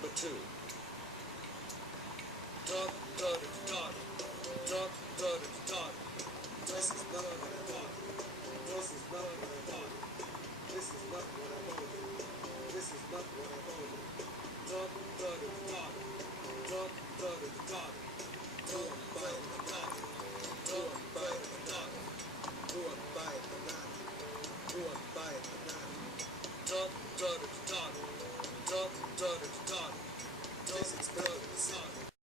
Number 2. Dot, dot, dot. Dot, dot, dot. This is not